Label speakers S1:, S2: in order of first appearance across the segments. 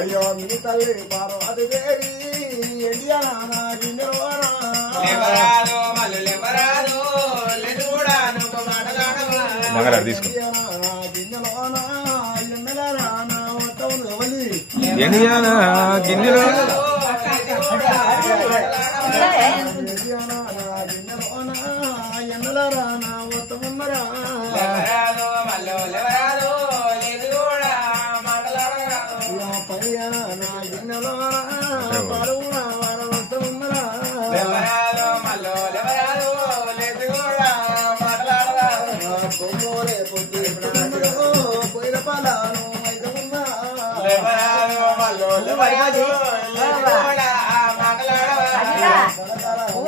S1: అయ్యో మీ తల్లి పార్వతి దేవి ఎండియా నానా
S2: మాట్లాడవా
S3: మంగళారు తీసుకో గిన్నెలో
S1: ఎన్నెల రానా మొత్తం ఉన్నరా
S2: లేదు కూడా మాట్లాడరాదు ఎవరాదు మల్లులెవరాదు లేదు కూడా మాట్లాడరాదు ఎవరాదు మల్లులెవరాదు లేదు కూడా మాట్లాడరాదు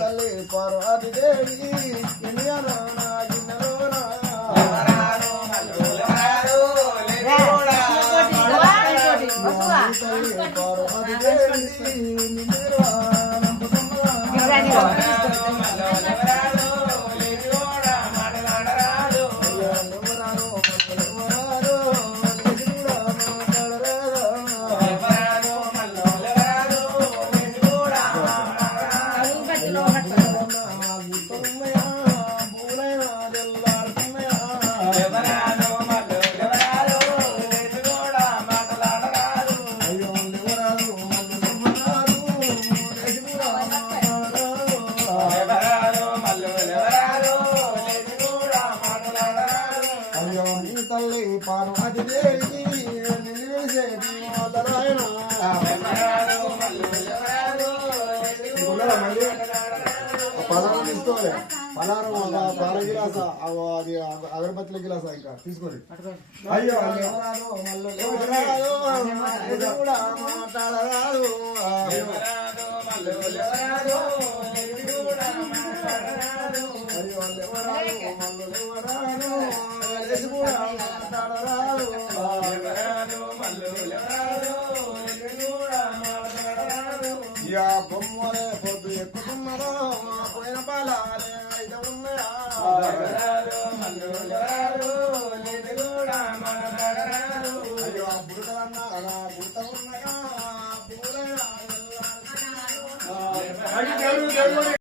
S1: తల్లి పార్వతి దేవి ఇండియానా గిన్నెలోనా తల్లి పార్వతి దేవి నిండిరా పదారం తీసుకోవాలి పలారం పాల గిలాస అది అగరబత్తుల గిలాస ఇంకా తీసుకోండి అయ్యో ఎవరాదో ఇక బొమ్మలే పొద్దు ఎక్కుతున్నదో పోయిన పాలాలే అయితే ఉన్నాయా? అయ్యో అలా బుడత ఉన్నాయా